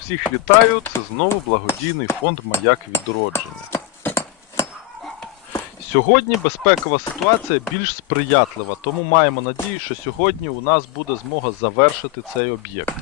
Всіх вітаю, це знову благодійний фонд Маяк відродження. Сьогодні безпекова ситуація більш сприятлива, тому маємо надію, що сьогодні у нас буде змога завершити цей об'єкт.